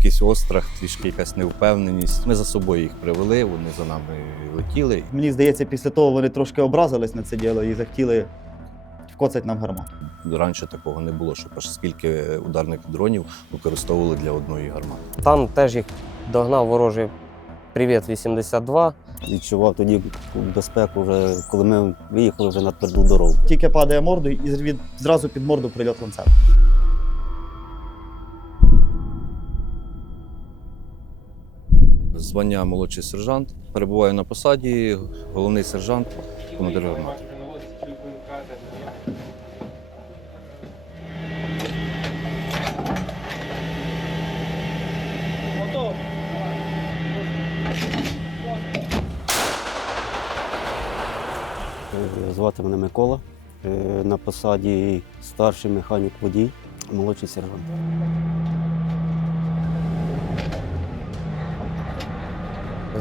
якийсь острах, трішки якась невпевненість. Ми за собою їх привели, вони за нами летіли. Мені здається, після того вони трошки образились на це діло і захотіли вкоцати нам гармату. Раніше такого не було, щоб аж скільки ударних дронів використовували для одної гармати. Там теж їх догнав ворожий Привіт 82. Відчував тоді безпеку, вже коли ми виїхали вже на тверду дорогу. Тільки падає морду і зразу під морду прильот ланцет. Звання молодший сержант. Перебуваю на посаді, головний сержант, командир гармати. Е, Звати мене Микола. Е, На посаді старший механік водій, молодший сержант.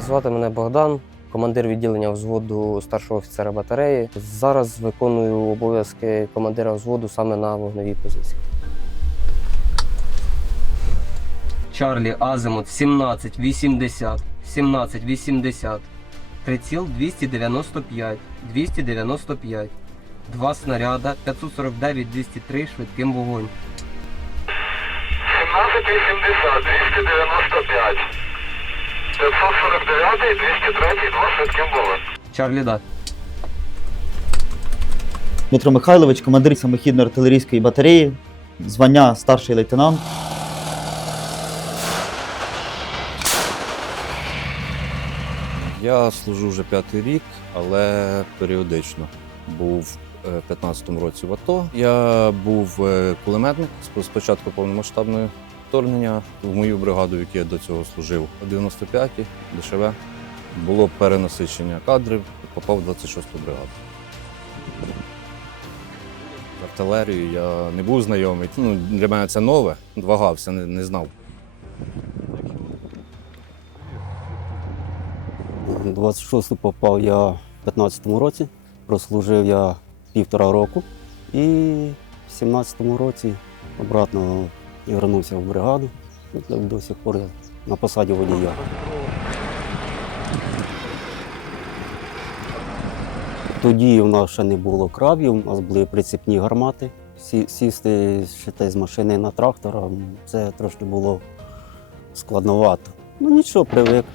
Звати мене Богдан, командир відділення взводу старшого офіцера батареї. Зараз виконую обов'язки командира взводу саме на вогневій позиції. Чарлі Азимут 1780, 1780. Приціл 295, 295. Два снаряда 549 203 швидким вогонь. 1780, 295. 549, 203, два швидким були. Чарлі да. Дмитро Михайлович, командир самохідно-артилерійської батареї, звання старший лейтенант. Я служу вже п'ятий рік, але періодично був е, в 15-му році в АТО. Я був е, кулеметник з початку повномасштабного вторгнення в мою бригаду, в якій я до цього служив. У 95-й ДШВ було перенасичення кадрів, попав в 26-ту бригаду. З артилерією я не був знайомий. Ну, для мене це нове, вагався, не, не знав. 26 попав я в 15-му році, прослужив я півтора року. І в 17-му році обратно вернувся в бригаду. До сих пор я на посаді водія. Тоді в нас ще не було крабів, у нас були прицепні гармати. Сі- Сісти ще з машини на трактор, це трошки було складновато. Ну нічого, привик.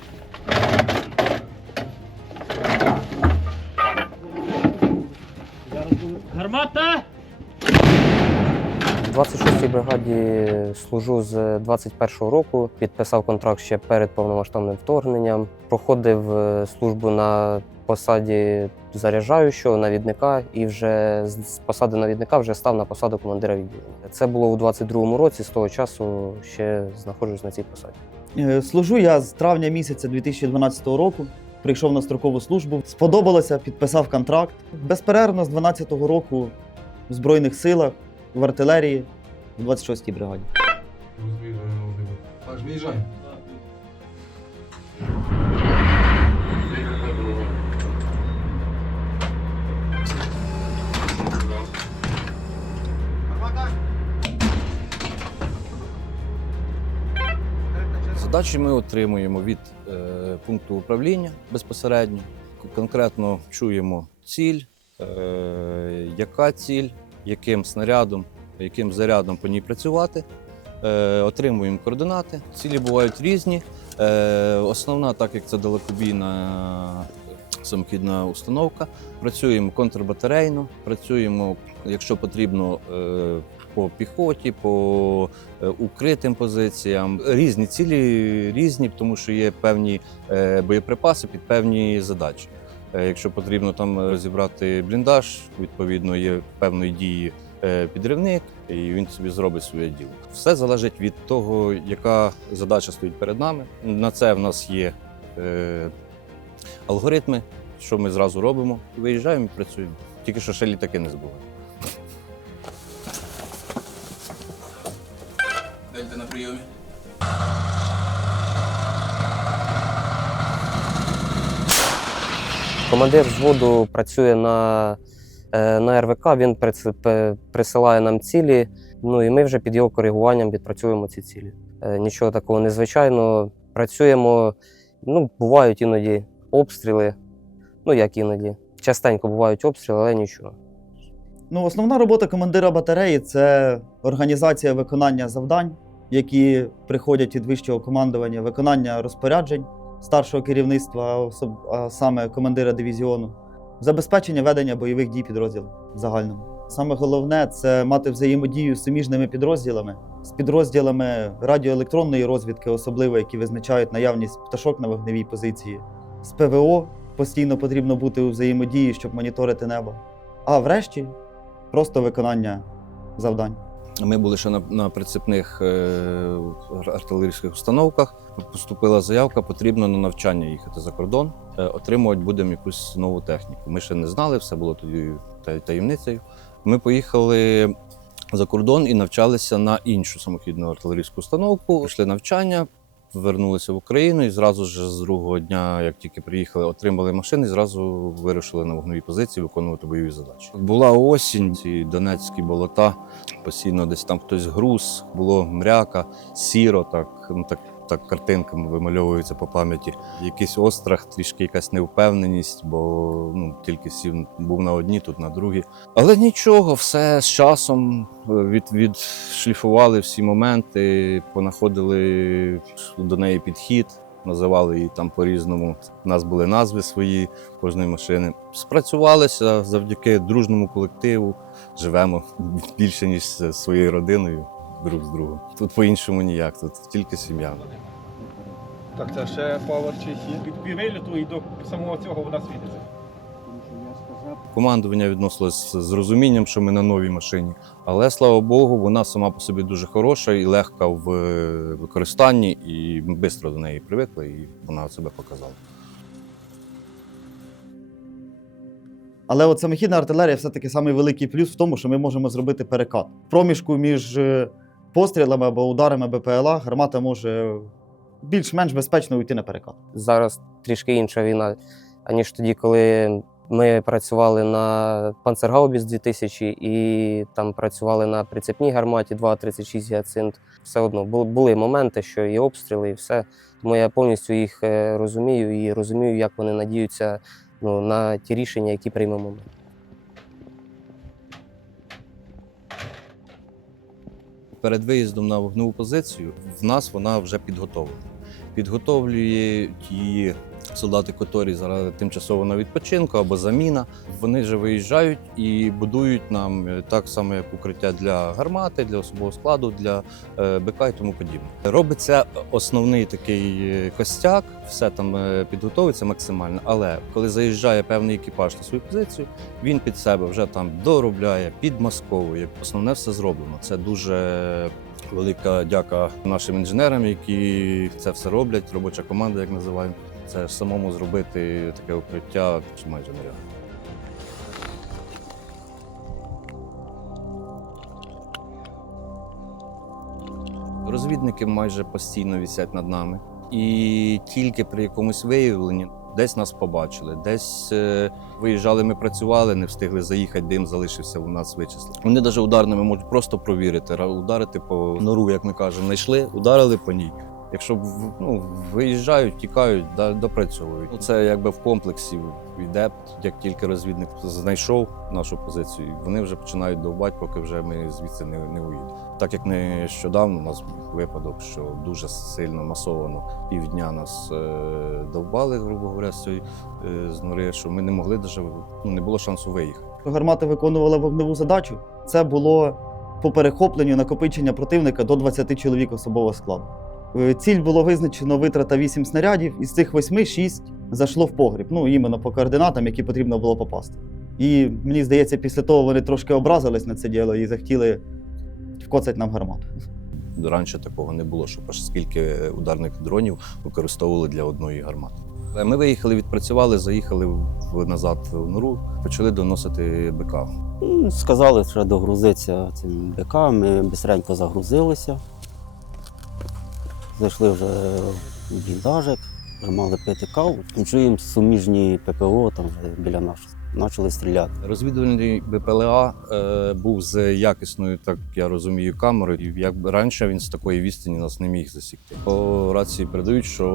В 26-й бригаді служу з 21-го року. Підписав контракт ще перед повномасштабним вторгненням. Проходив е, службу на посаді заряджаючого навідника і вже з посади навідника вже став на посаду командира відділення. Це було у 22-му році. З того часу ще знаходжусь на цій посаді. Е, Служу я з травня місяця 2012 року. Прийшов на строкову службу. Сподобалося, підписав контракт. Безперервно з 12-го року в Збройних силах, в артилерії, в 26-й бригаді. Задачі ми отримуємо від е, пункту управління безпосередньо. Конкретно чуємо ціль, е, яка ціль, яким снарядом, яким зарядом по ній працювати. Е, отримуємо координати. Цілі бувають різні. Е, основна, так як це далекобійна самохідна установка, працюємо контрбатарейно, працюємо, якщо потрібно, е, по піхоті, по укритим позиціям. Різні цілі різні, тому що є певні боєприпаси під певні задачі. Е, Якщо потрібно там розібрати бліндаж, відповідно є певної дії е, підривник, і він собі зробить своє діло. Все залежить від того, яка задача стоїть перед нами. На це в нас є е, алгоритми, що ми зразу робимо. Виїжджаємо і працюємо. Тільки що ще літаки не збуваємо. Дельта на прийомі. Командир взводу працює на, е, на РВК, він присилає нам цілі, ну і ми вже під його коригуванням відпрацюємо ці цілі. Е, Нічого такого незвичайного. Працюємо, ну, бувають іноді обстріли. Ну, як іноді. Частенько бувають обстріли, але нічого. Ну, основна робота командира батареї це організація виконання завдань, які приходять від вищого командування, виконання розпоряджень старшого керівництва, а саме командира дивізіону, забезпечення ведення бойових дій підрозділів в загальному. Саме головне це мати взаємодію з суміжними підрозділами, з підрозділами радіоелектронної розвідки, особливо які визначають наявність пташок на вогневій позиції. З ПВО постійно потрібно бути у взаємодії, щоб моніторити небо. А врешті просто виконання завдань. Ми були ще на, на прицепних е, артилерійських установках. Поступила заявка, потрібно на навчання їхати за кордон, е, отримувати будемо якусь нову техніку. Ми ще не знали, все було тоді та- таємницею. Ми поїхали за кордон і навчалися на іншу самохідну артилерійську установку. Пішли навчання, повернулися в Україну і зразу ж з другого дня, як тільки приїхали, отримали машини, і зразу вирушили на вогневі позиції виконувати бойові задачі. Була осінь, ці донецькі болота постійно десь там хтось груз, було мряка, сіро, так, ну так, так картинками вимальовується по пам'яті. Якийсь острах, трішки якась невпевненість, бо ну, тільки сів був на одній, тут на другій. Але нічого, все з часом е, від, відшліфували всі моменти, понаходили до неї підхід. Називали її там по-різному. У нас були назви свої кожної машини. Спрацювалися завдяки дружному колективу живемо більше, ніж своєю родиною друг з другом. Тут по-іншому ніяк, тут тільки сім'я. Так, це ще павер чи хід. Від виліту і до самого цього вона світиться. Командування відносилось з розумінням, що ми на новій машині. Але слава Богу, вона сама по собі дуже хороша і легка в е, використанні, і ми швидко до неї привикли, і вона себе показала. Але от самохідна артилерія все-таки самий великий плюс в тому, що ми можемо зробити перекат. Проміжку між е, пострілами або ударами БПЛА гармата може більш-менш безпечно уйти на перекат. Зараз трішки інша війна, аніж тоді, коли ми працювали на Панцергаубіс 2000 і там працювали на прицепній гарматі 2,36 гіацинт. Все одно були, моменти, що і обстріли, і все. Тому я повністю їх е, розумію і розумію, як вони надіються ну, на ті рішення, які приймемо ми. Перед виїздом на вогневу позицію в нас вона вже підготовлена. Підготовлюють її солдати, котрі зараз тимчасово на відпочинку або заміна. Вони вже виїжджають і будують нам е, так само, як укриття для гармати, для особового складу, для е, БК і тому подібне. Робиться основний такий е, костяк, все там підготовиться максимально. Але коли заїжджає певний екіпаж на свою позицію, він під себе вже там доробляє, підмасковує. Основне все зроблено. Це дуже велика дяка нашим інженерам, які це все роблять. Робоча команда, як називаємо. Це ж самому зробити таке укриття чи майже нереально. Розвідники майже постійно висять над нами, і тільки при якомусь виявленні десь нас побачили, десь е, виїжджали, ми працювали, не встигли заїхати, дим залишився у нас вичислити. Вони навіть ударними можуть просто провірити, ударити по нору, як ми кажемо, знайшли, ударили по ній. Якщо ну, виїжджають, тікають, допрацьовують. Ну, Це якби в комплексі йде, як тільки розвідник знайшов нашу позицію, вони вже починають довбати, поки вже ми звідси не, не уїдемо. Так як нещодавно у нас був випадок, що дуже сильно масовано півдня нас е, довбали, грубо говоря, е, з нори, що ми не могли даже, ну, не було шансу виїхати. Гармата виконувала вогневу задачу. Це було по перехопленню накопичення противника до 20 чоловік особового складу. Е, Ціль було визначено витрата 8 снарядів, із цих 8 6 зайшло в погріб. Ну, іменно по координатам, які потрібно було попасти. І мені здається, після того вони трошки образились на це діло і захотіли вкоцати нам гармату. Раніше такого не було, щоб аж скільки ударних дронів використовували для одної гармати. Е, Ми виїхали, відпрацювали, заїхали назад в нору, почали доносити БК. Сказали, що догрузитися цим БК, ми бистренько загрузилися. Зайшли вже в бліндажик, вже мали пити каву. І чуємо суміжні ППО там вже біля нас почали стріляти. Розвідувальний БПЛА е, був з якісною, так я розумію, камерою. І як раніше він з такої відстані нас не міг засікти. По рації передають, що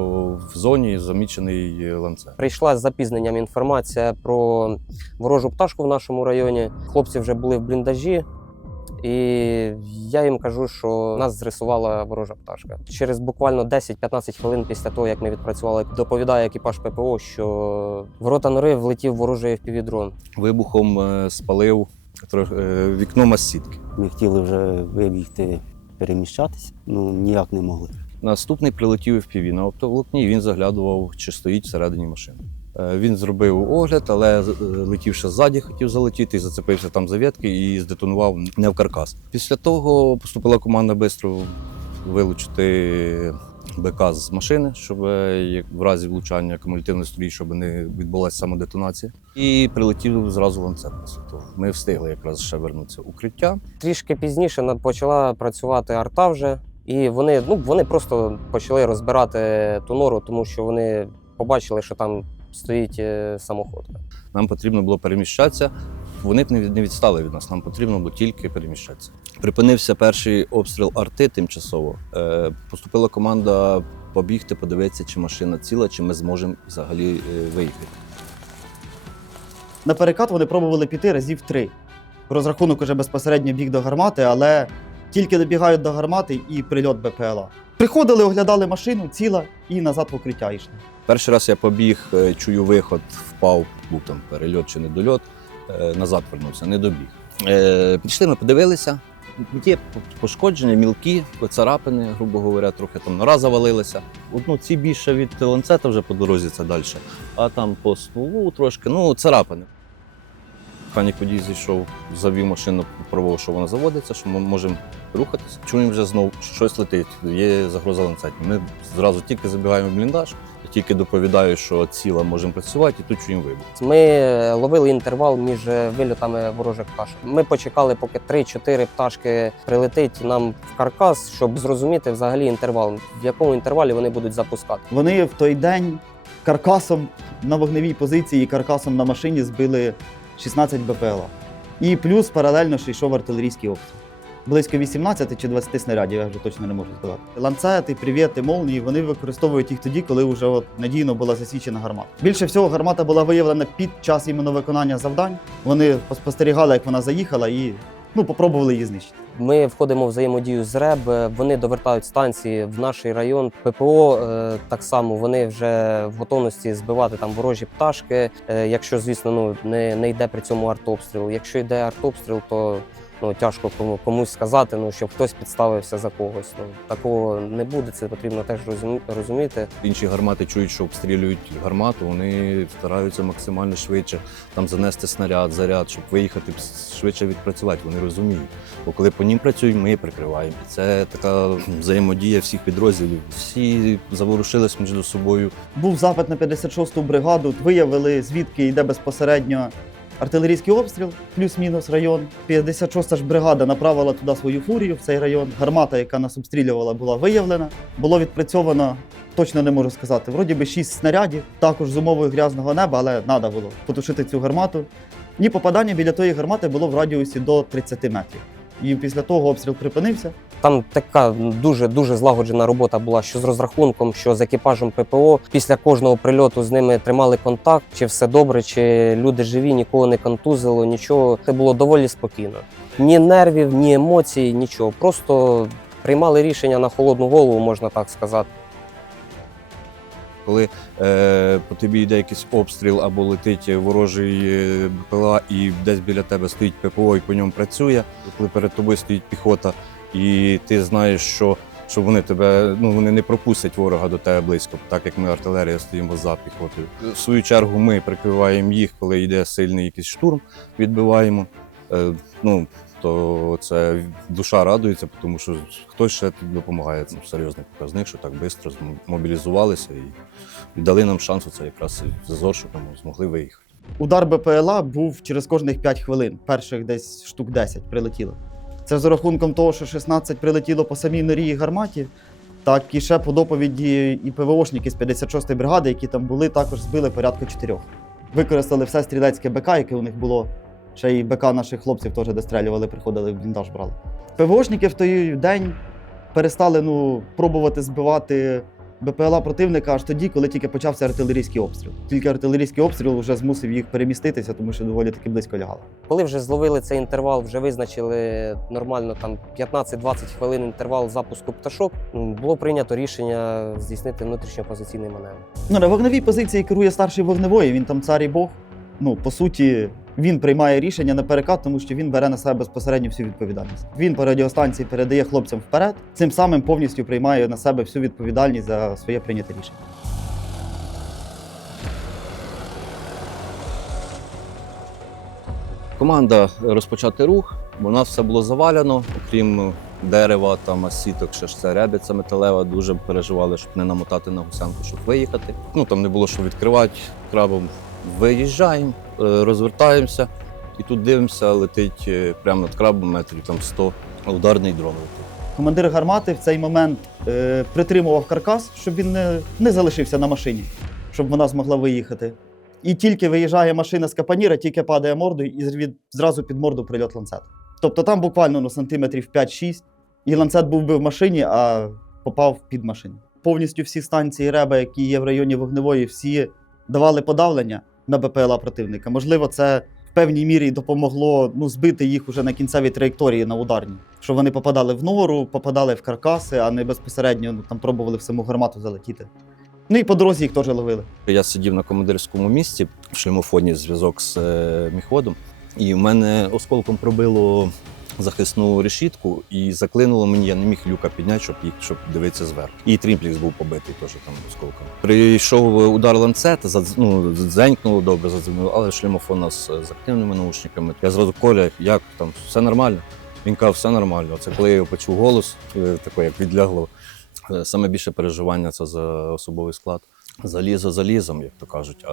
в зоні замічений ланцет. Прийшла з запізненням інформація про ворожу пташку в нашому районі. Хлопці вже були в бліндажі, і я їм кажу, що нас зрисувала ворожа пташка. Через буквально 10-15 хвилин після того, як ми відпрацювали, доповідає екіпаж ППО, що в рота нори влетів ворожий FPV-дрон. Вибухом е, спалив е, вікно масітки. Ми хотіли вже вибігти, переміщатися, ну ніяк не могли. Наступний прилетів FPV на оптоволокні, і він заглядував, чи стоїть всередині машини. Е, Він зробив огляд, але е, летівши ззаді, хотів залетіти, зацепився там за ветки і здетонував не в каркас. Після того поступила команда швидко вилучити БК з машини, щоб е, в разі влучання кумулятивної стрій, щоб не відбулася самодетонація. І прилетів зразу ланцет. Ми встигли якраз ще вернутися укриття. Трішки пізніше почала працювати арта вже, і вони, ну, вони просто почали розбирати ту нору, тому що вони побачили, що там стоїть е, самоходка. Нам потрібно було переміщатися. Вони б не не відстали від нас, нам потрібно було тільки переміщатися. Припинився перший обстріл арти тимчасово. Е, поступила команда побігти, подивитися, чи машина ціла, чи ми зможемо взагалі е, виїхати. На перекат вони пробували піти разів три. Розрахунок уже безпосередньо біг до гармати, але тільки добігають до гармати і прильот БПЛА. Приходили, оглядали машину, ціла і назад в укриття йшли. Перший раз я побіг, е, чую виход, впав, був там перельот чи недольот, е, назад вернувся, не добіг. Е, Пішли, ми подивилися. Є пошкодження, мілкі, поцарапини, грубо говоря, трохи там нора завалилася. Одну ці більше від ланцета вже по дорозі це далі. А там по стволу трошки, ну, царапини. Механік водій зійшов, завів машину, пробував, що вона заводиться, що ми можемо рухатися. Чуємо вже знову, що щось летить, є загроза ланцетів. Ми зразу тільки забігаємо в бліндаж, я тільки доповідаю, що ціла можемо працювати, і тут чуємо вибух. Ми ловили інтервал між вильотами ворожих пташок. Ми почекали, поки 3-4 пташки прилетить нам в каркас, щоб зрозуміти взагалі інтервал, в якому інтервалі вони будуть запускати. Вони в той день каркасом на вогневій позиції і каркасом на машині збили 16 БПЛА. І плюс паралельно ще йшов артилерійський обстріл. Близько 18 чи 20 снарядів, я вже точно не можу сказати. Ланцети, привіти, молнії вони використовують їх тоді, коли вже от надійно була засічена гармата. Більше всього гармата була виявлена під час іменно виконання завдань. Вони спостерігали, як вона заїхала, і ну, попробували її знищити. Ми входимо в взаємодію з РЕБ. Вони довертають станції в наш район. ППО е, так само вони вже в готовності збивати там ворожі пташки. Е, якщо, звісно, ну не, не йде при цьому артобстріл. Якщо йде артобстріл, то ну тяжко кому комусь сказати, ну щоб хтось підставився за когось. Ну такого не буде. Це потрібно теж розуміти. Інші гармати чують, що обстрілюють гармату, вони стараються максимально швидше там занести снаряд, заряд, щоб виїхати швидше відпрацювати. Вони розуміють. Бо коли по ним працюють, ми прикриваємо. Це така взаємодія всіх підрозділів. Всі заворушились між собою. Був запит на 56-ту бригаду. Виявили, звідки йде безпосередньо артилерійський обстріл, плюс-мінус район. 56-та ж бригада направила туди свою фурію в цей район. Гармата, яка нас обстрілювала, була виявлена. Було відпрацьовано. Точно не можу сказати. Вроді би 6 снарядів, також з умовою грязного неба, але треба було потушити цю гармату. І попадання біля тої гармати було в радіусі до 30 метрів. І після того обстріл припинився. Там така дуже дуже злагоджена робота була, що з розрахунком, що з екіпажем ППО. Після кожного прильоту з ними тримали контакт, чи все добре, чи люди живі, нікого не контузило, нічого. Це було доволі спокійно. Ні нервів, ні емоцій, нічого. Просто приймали рішення на холодну голову, можна так сказати. Коли е, по тобі йде якийсь обстріл або летить ворожий е, БПЛА, і десь біля тебе стоїть ППО і по ньому працює, коли перед тобою стоїть піхота, і ти знаєш, що, що вони тебе ну вони не пропустять ворога до тебе близько, так як ми артилерія стоїмо за піхотою. В свою чергу ми прикриваємо їх, коли йде сильний якийсь штурм, відбиваємо. Е, ну, то це душа радується, тому що хтось ще допомагає. Це серйозний показник, що так швидко змобілізувалися і дали нам шанс це якраз і зазор, змогли виїхати. Удар БПЛА був через кожних 5 хвилин. Перших десь штук 10 прилетіло. Це з рахунком того, що 16 прилетіло по самій норі і гарматі. Так і ще по доповіді і ПВОшники з 56-ї бригади, які там були, також збили порядка чотирьох. використали все стрілецьке БК, яке у них було. Ще й БК наших хлопців теж дострелювали, приходили в бліндаж брали. ПВОшники в той день перестали ну, пробувати збивати БПЛА противника аж тоді, коли тільки почався артилерійський обстріл. Тільки артилерійський обстріл вже змусив їх переміститися, тому що доволі таки близько лягали. Коли вже зловили цей інтервал, вже визначили нормально там 15-20 хвилин інтервал запуску пташок, було прийнято рішення здійснити внутрішньопозиційний маневр. Ну, на вогневій позиції керує старший вогневої, він там цар і Бог. Ну, по суті, він приймає рішення на перекат, тому що він бере на себе безпосередньо всю відповідальність. Він по радіостанції передає хлопцям вперед, цим самим повністю приймає на себе всю відповідальність за своє прийняте рішення. Команда розпочати рух, бо у нас все було завалено, окрім дерева, там сіток, ще ж це рябиця металева. Дуже переживали, щоб не намотати на гусенку, щоб виїхати. Ну там не було що відкривати крабом. Виїжджаємо, розвертаємося і тут дивимося, летить е, прямо над крабом метрів там 100 ударний дрон. Командир гармати в цей момент е, притримував каркас, щоб він не, не залишився на машині, щоб вона змогла виїхати. І тільки виїжджає машина з капаніра, тільки падає мордою і від, зразу під морду прильот ланцет. Тобто там буквально ну, сантиметрів 5-6, і ланцет був би в машині, а попав під машину. Повністю всі станції РЕБа, які є в районі вогневої, всі давали подавлення на БПЛА противника. Можливо, це в певній мірі допомогло ну, збити їх уже на кінцевій траєкторії на ударні. Що вони попадали в нору, попадали в каркаси, а не безпосередньо ну, там пробували в саму гармату залетіти. Ну і по дорозі їх теж ловили. Я сидів на командирському місці в шлемофоні зв'язок з е, міхводом, і в мене осколком пробило захисну решітку і заклинуло мені, я не міг люка підняти, щоб їх щоб дивитися зверху. І трімплікс був побитий теж там осколком. Прийшов удар ланцета, задз- ну, дзенькнуло добре, задзвонило, але шлемофон у нас з активними наушниками. Я зразу Коля, як там, все нормально? Він каже, все нормально. Це коли я його почув голос, е, таке як відлягло. Е, Саме більше переживання це за особовий склад. Залізо залізом, як то кажуть, а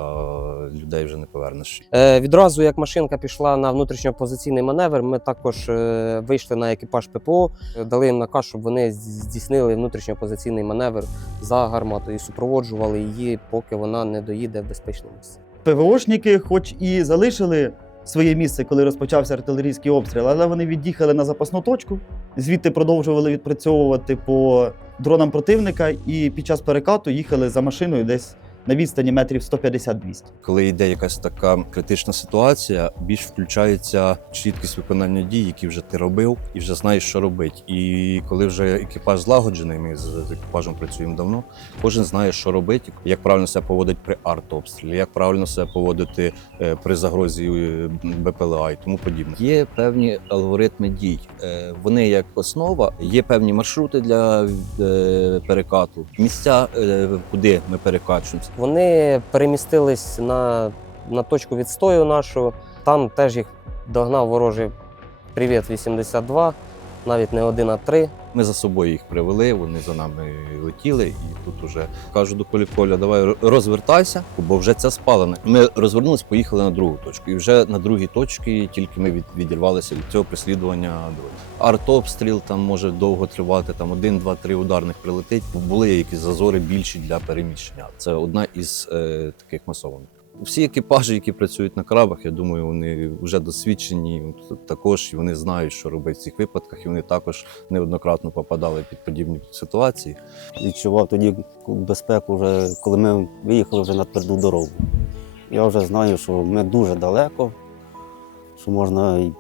людей вже не повернеш. Е, відразу як машинка пішла на внутрішньопозиційний маневр, ми також е, вийшли на екіпаж ППО, дали їм наказ, щоб вони здійснили внутрішньопозиційний маневр за гарматою і супроводжували її, поки вона не доїде в безпечне місце. ПВОшники, хоч і залишили своє місце, коли розпочався артилерійський обстріл, але вони від'їхали на запасну точку, звідти продовжували відпрацьовувати по дронам противника, і під час перекату їхали за машиною десь на відстані метрів 150-200. Коли йде якась така критична ситуація, більш включається швидкість виконання дій, які вже ти робив, і вже знаєш, що робити. І коли вже екіпаж злагоджений, ми з екіпажем працюємо давно. Кожен знає, що робити, як правильно себе поводити при артобстрілі, як правильно себе поводити е, при загрозі е, БПЛА і тому подібне. Є певні алгоритми дій. Е, Вони як основа, є певні маршрути для перекату, місця, куди ми перекачуємося. Вони перемістились на, на точку відстою нашу. Там теж їх догнав ворожий Привіт 82, навіть не один, а три. Ми за собою їх привели, вони за нами летіли, і тут уже кажу до Колі Коля, давай розвертайся, бо вже це спалене. Ми розвернулись, поїхали на другу точку. І вже на другій точці тільки ми від, відірвалися від цього преслідування дронів. Артобстріл там може довго тривати, там один, два, три ударних прилетить. Були якісь зазори більші для переміщення. Це одна із е, таких масованих. Всі екіпажі, які працюють на крабах, я думаю, вони вже досвідчені також, і вони знають, що робити в цих випадках, і вони також неоднократно попадали під подібні ситуації. Відчував тоді безпеку, вже, коли ми виїхали вже на тверду дорогу. Я вже знаю, що ми дуже далеко, що можна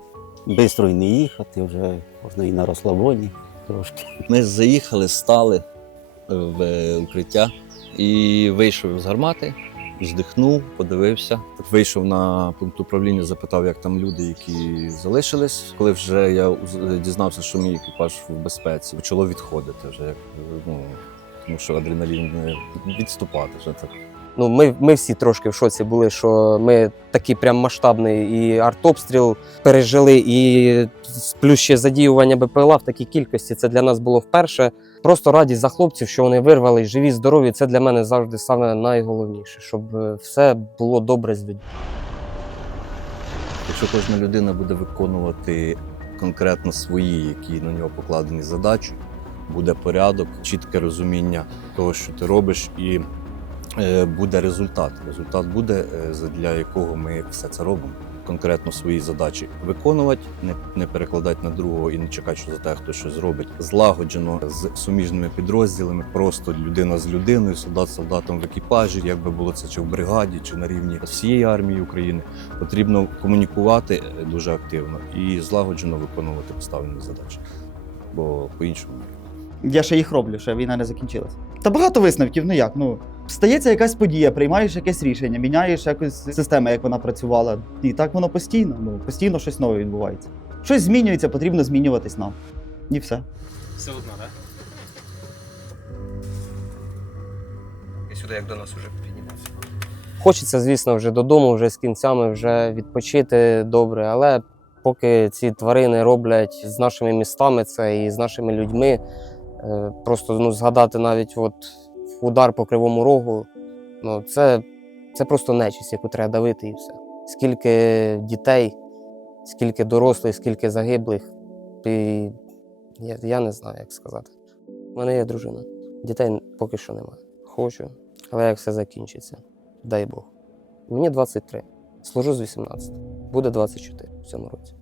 швидко і не їхати, вже можна і на розслабоні трошки. Ми заїхали, стали в е, укриття і вийшов з гармати, здихнув, подивився. Вийшов на пункт управління, запитав, як там люди, які залишились. Коли вже я дізнався, що мій екіпаж в безпеці, почало відходити вже як ну. Тому що адреналін відступати вже так. Ну, ми, ми всі трошки в шоці були, що ми такий прям масштабний і артобстріл пережили, і плюс ще задіювання БПЛА в такій кількості. Це для нас було вперше. Просто радість за хлопців, що вони вирвали живі, здорові. Це для мене завжди саме найголовніше, щоб е, все було добре з людьми. Якщо кожна людина буде виконувати конкретно свої, які на нього покладені задачі, буде порядок, чітке розуміння того, що ти робиш, і буде результат. Результат буде, е, для якого ми все це робимо. Конкретно свої задачі виконувати, не, не перекладати на другого і не чекати, що за те хтось щось зробить. Злагоджено з суміжними підрозділами, просто людина з людиною, солдат з солдатом в екіпажі, як би було це чи в бригаді, чи на рівні всієї армії України. Потрібно комунікувати е, дуже активно і злагоджено виконувати поставлені задачі. Бо по-іншому. Я ще їх роблю, ще війна не закінчилась. Та багато висновків, ну як? Ну, стається якась подія, приймаєш якесь рішення, міняєш якусь систему, як вона працювала. І так воно постійно. Ну, постійно щось нове відбувається. Щось змінюється, потрібно змінюватись нам. І все. Все одно, так? І сюди як до нас вже піднімався. Хочеться, звісно, вже додому, вже з кінцями, вже відпочити добре. Але поки ці тварини роблять з нашими містами це і з нашими людьми, е, просто ну, згадати навіть от удар по кривому рогу, ну, це, це просто нечість, яку треба давити і все. Скільки дітей, скільки дорослих, скільки загиблих, і я, я не знаю, як сказати. У мене є дружина. Дітей поки що немає. Хочу, але як все закінчиться, дай Бог. Мені 23. Служу з 18. Буде 24 в цьому році.